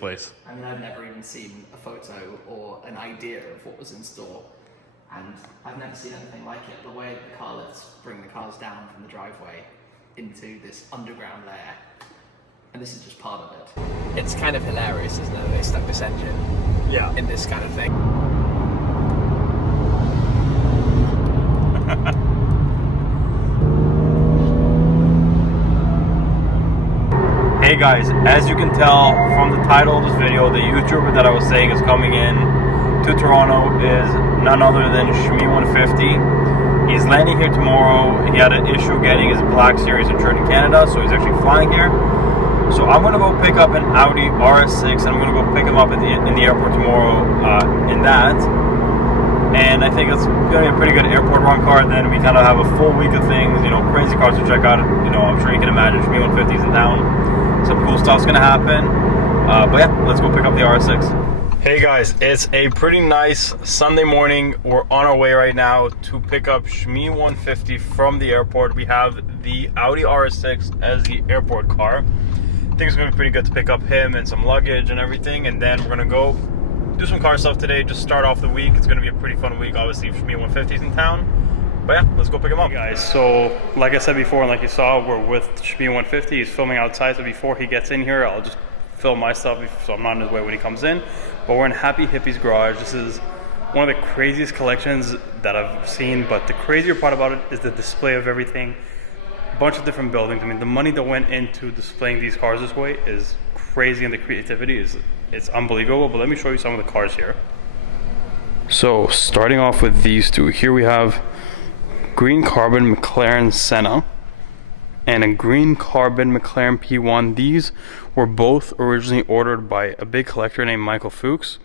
place. I mean, I've never even seen a photo or an idea of what was in store, and I've never seen anything like it. The way the car lifts bring the cars down from the driveway into this underground layer, and this is just part of it. It's kind of hilarious, isn't it? They stuck this engine in this kind of thing. Hey guys, as you can tell from the title of this video, the YouTuber that I was saying is coming in to Toronto is none other than SHMEE150. He's landing here tomorrow. He had an issue getting his Black Series insured in Canada, so he's actually flying here. So I'm gonna go pick up an Audi RS6 and I'm gonna go pick him up in the airport tomorrow in that. And I think it's gonna be a pretty good airport run car. Then we kind of have a full week of things, you know, crazy cars to check out. You know, I'm sure you can imagine SHMEE150's in town. Some cool stuff's gonna happen. But yeah, let's go pick up the RS6. Hey guys, it's a pretty nice Sunday morning. We're on our way right now to pick up SHMEE150 from the airport. We have the Audi RS6 as the airport car. I think it's gonna be pretty good to pick up him and some luggage and everything, and then we're gonna go do some car stuff today. Just start off the week. It's gonna be a pretty fun week. Obviously, if SHMEE150's in town. But yeah, let's go pick him up. Hey guys, so like I said before, and like you saw, we're with SHMEE150. He's filming outside, so before he gets in here, I'll just film my stuff so I'm not in his way when he comes in. But we're in Hapyhipi's garage. This is one of the craziest collections that I've seen, but the crazier part about it is the display of everything. A bunch of different buildings. I mean, the money that went into displaying these cars this way is crazy, and the creativity it's unbelievable. But let me show you some of the cars here. So starting off with these two, here we have green carbon Mclaren Senna and a green carbon Mclaren P1. These were both originally ordered by a big collector named Michael Fuchs.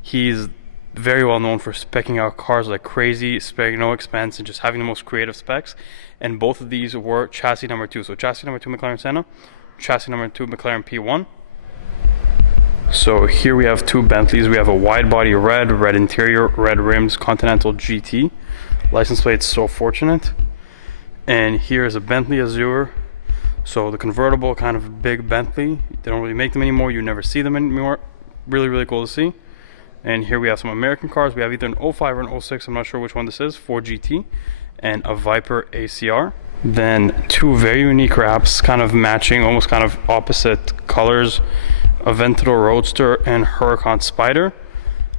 He's very well known for speccing out cars like crazy, sparing no expense, and just having the most creative specs. And both of these were chassis number 2. So chassis number 2 McLaren Senna, chassis number 2 McLaren P1. So here we have two Bentleys. We have a wide body red interior, red rims, Continental GT. License plate So Fortunate. And here's a Bentley Azure. So the convertible kind of big Bentley. They don't really make them anymore. You never see them anymore. Really, really cool to see. And here we have some American cars. We have either an 05 or an 06. I'm not sure which one this is. Ford GT. And a Viper ACR. Then two very unique wraps, kind of matching, almost kind of opposite colors. Aventador Roadster and Huracan Spyder.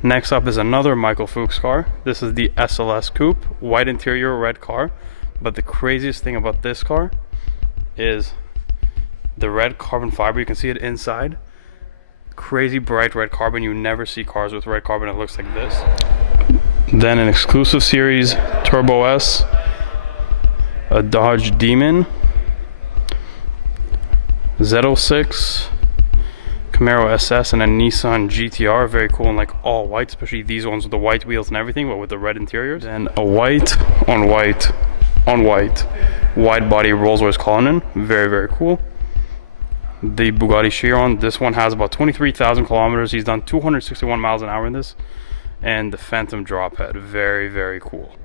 Next up is another Michael Fuchs car. This is the SLS Coupe, white interior, red car. But the craziest thing about this car is the red carbon fiber. You can see it inside. Crazy bright red carbon. You never see cars with red carbon that looks like this. Then an exclusive series Turbo S, a Dodge Demon, Z06, Camaro SS, and a Nissan GTR. Very cool and like all white, especially these ones with the white wheels and everything, but with the red interiors. And a white on white on white wide body Rolls-Royce Cullinan. Very, very cool. The Bugatti Chiron. This one has about 23,000 kilometers. He's done 261 miles an hour in this. And the Phantom drop head. Very, very cool.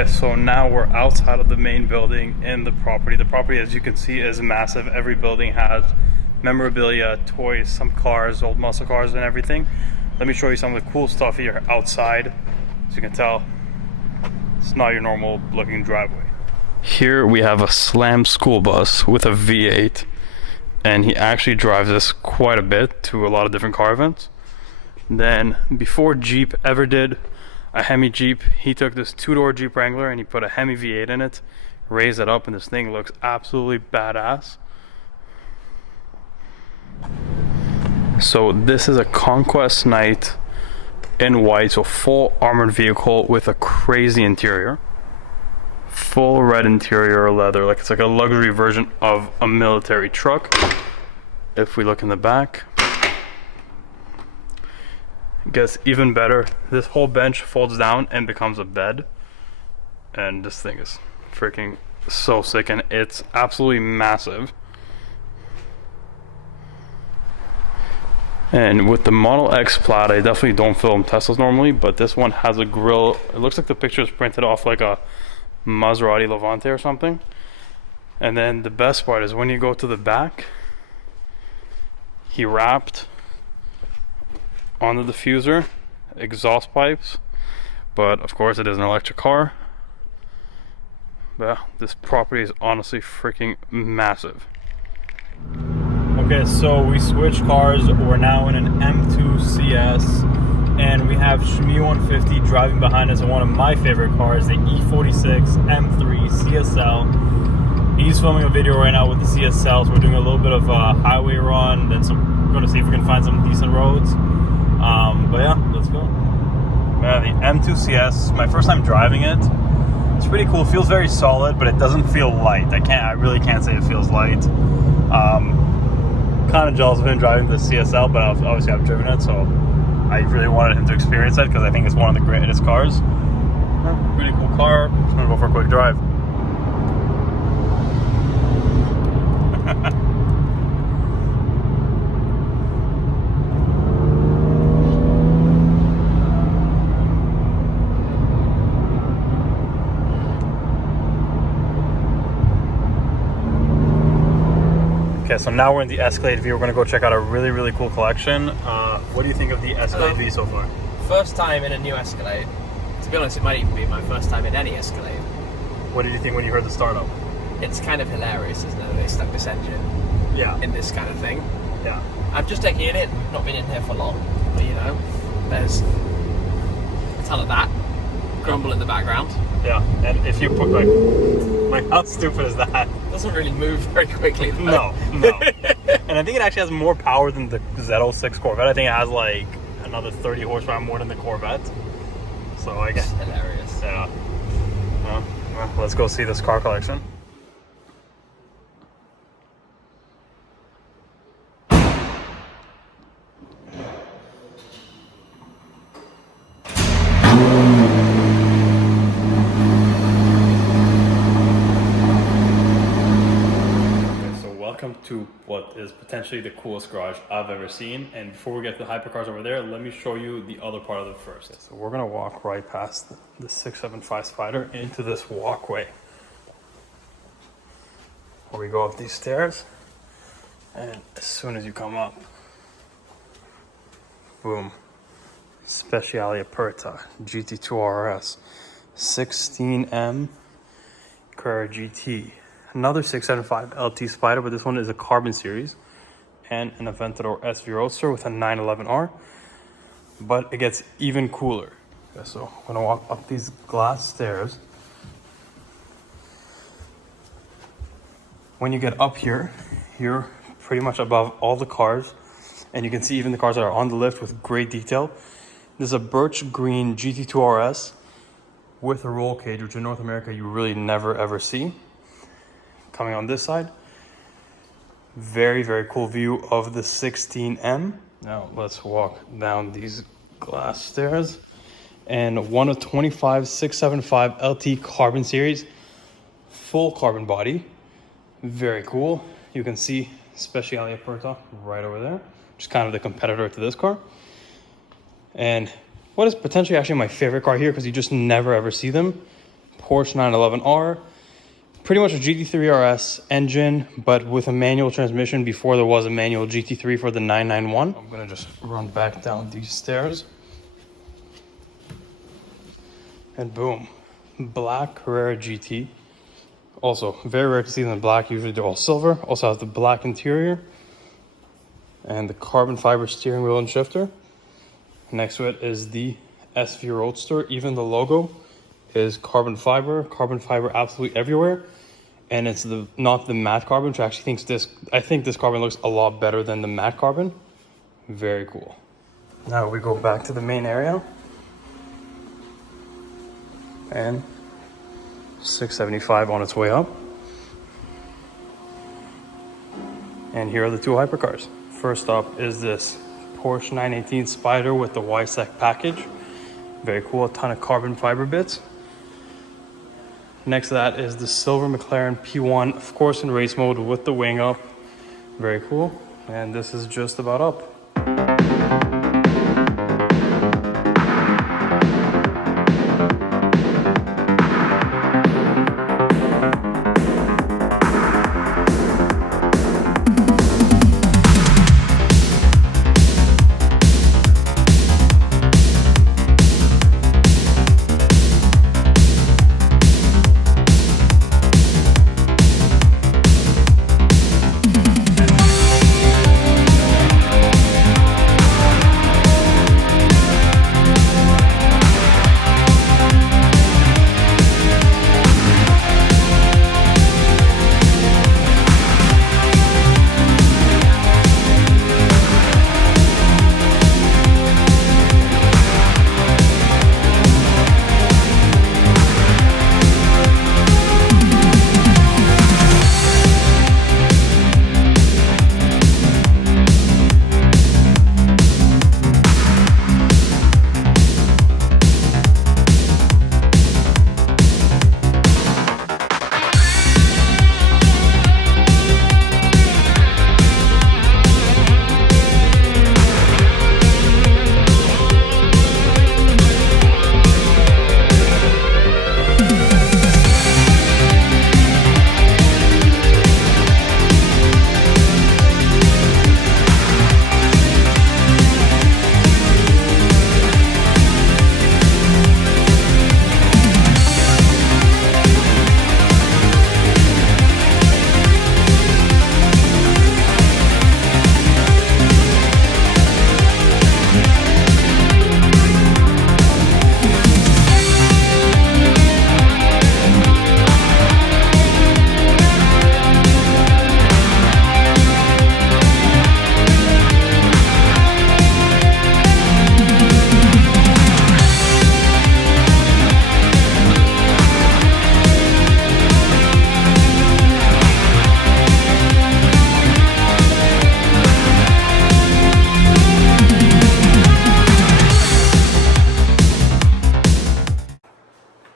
Okay, so now we're outside of the main building in the property. The property, as you can see, is massive. Every building has memorabilia, toys, some cars, old muscle cars and everything. Let me show you some of the cool stuff here outside. As you can tell, it's not your normal looking driveway. Here we have a Slam school bus with a V8, and he actually drives this quite a bit to a lot of different car events. Then before Jeep ever did a Hemi Jeep, he took this two-door Jeep Wrangler and he put a Hemi V8 in it, raised it up, and this thing looks absolutely badass. So this is a Conquest Knight in white, so full armored vehicle with a crazy interior. Full red interior, leather, like it's like a luxury version of a military truck. If we look in the back, it gets even better. This whole bench folds down and becomes a bed, and this thing is freaking so sick, and it's absolutely massive. And with the Model X Plaid, I definitely don't film Teslas normally, but this one has a grille. It looks like the picture is printed off like a Maserati Levante or something. And then the best part is when you go to the back, he wrapped on the diffuser exhaust pipes, but of course it is an electric car. But this property is honestly freaking massive. Okay, so we switched cars. We're now in an M2CS, and we have SHMEE150 driving behind us in one of my favorite cars, the E46 M3 CSL. He's filming a video right now with the CSL, so we're doing a little bit of a highway run, then we're going to see if we can find some decent roads. But yeah, let's go. Man, the M2CS, my first time driving it. It's pretty cool. It feels very solid, but it doesn't feel light. I really can't say it feels light. Kind of jealous of him driving the CSL, but obviously I've driven it, so I really wanted him to experience it because I think it's one of the greatest cars. Pretty cool car. Just gonna go for a quick drive. Okay, so now we're in the Escalade V. We're going to go check out a really, really cool collection. What do you think of the Escalade V so far? First time in a new Escalade. To be honest, it might even be my first time in any Escalade. What did you think when you heard the startup? It's kind of hilarious, isn't it? They stuck this engine in this kind of thing. Yeah. I'm just taking it in. We've not been in here for long. But you know, there's a ton of that. Grumble in the background. Yeah, and if you put like how stupid is that? Doesn't really move very quickly though. No. And I think it actually has more power than the Z06 Corvette. I think it has like another 30 horsepower more than the Corvette. So I guess hilarious. Yeah. Well, let's go see this car collection. Welcome to what is potentially the coolest garage I've ever seen. And before we get to the hypercars over there, let me show you the other part of it first. So we're gonna walk right past the 675 Spyder into this walkway, where we go up these stairs, and as soon as you come up, boom, Speciale Aperta GT2 RS 16M Carrera GT. Another 675 LT Spyder, but this one is a carbon series, and an Aventador SV Roadster with a 911R. But it gets even cooler. Okay, so I'm gonna walk up these glass stairs. When you get up here, you're pretty much above all the cars, and you can see even the cars that are on the lift with great detail. There's a birch green GT2 RS with a roll cage, which in North America you really never ever see. Coming on this side, very, very cool view of the 16M. Now let's walk down these glass stairs, and one of 25 675 LT carbon series, full carbon body, very cool. You can see Speciale Aperta right over there, which is kind of the competitor to this car. And what is potentially actually my favorite car here, because you just never ever see them, Porsche 911R. Pretty much a GT3 RS engine, but with a manual transmission before there was a manual GT3 for the 991. I'm gonna just run back down these stairs. And boom, black Carrera GT. Also, very rare to see them in black. Usually they're all silver. Also has the black interior and the carbon fiber steering wheel and shifter. Next to it is the SV Roadster. Even the logo is carbon fiber absolutely everywhere. And it's not the matte carbon, which actually I think this carbon looks a lot better than the matte carbon. Very cool. Now we go back to the main area. And 675 on its way up. And here are the two hypercars. First up is this Porsche 918 Spyder with the Y-Sec package. Very cool, a ton of carbon fiber bits. Next to that is the silver McLaren P1, of course in race mode with the wing up. Very cool. And this is just about up.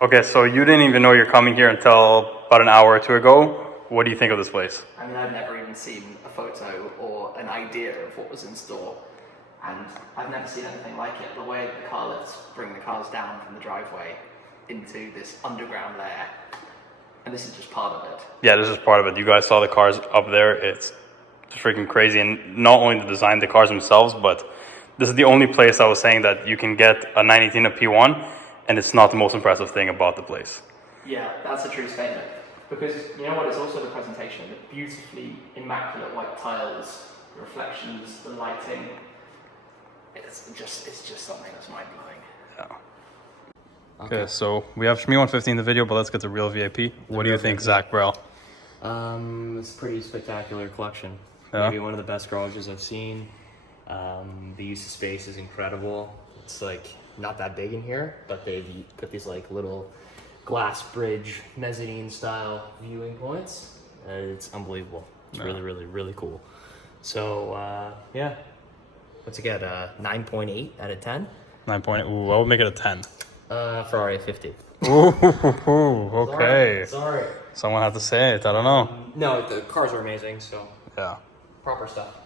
Okay, so you didn't even know you're coming here until about an hour or two ago. What do you think of this place? I mean, I've never even seen a photo or an idea of what was in store, and I've never seen anything like it. The way the car lifts bring the cars down from the driveway into this underground lair, and this is just part of it. Yeah, this is part of it. You guys saw the cars up there. It's freaking crazy, and not only the design, the cars themselves, but this is the only place I was saying that you can get a 918 a P1, and it's not the most impressive thing about the place. Yeah, that's a true statement. Because, you know what, it's also the presentation, the beautifully immaculate white tiles, the reflections, the lighting. It's just something that's mind-blowing. Yeah. Okay, so we have SHMEE150 in the video, but let's get the real VIP. What do you think, Zach Brell? It's a pretty spectacular collection. Yeah. Maybe one of the best garages I've seen. The use of space is incredible. It's like not that big in here, but they've put these like little glass bridge mezzanine style viewing points. It's unbelievable. It's really cool. So yeah, what's it get? 9.8 out of 10. 9.8. Ooh, I would make it a 10. Ferrari 50. Ooh, okay. Sorry. Someone had to say it. I don't know. No, the cars are amazing. So yeah, proper stuff.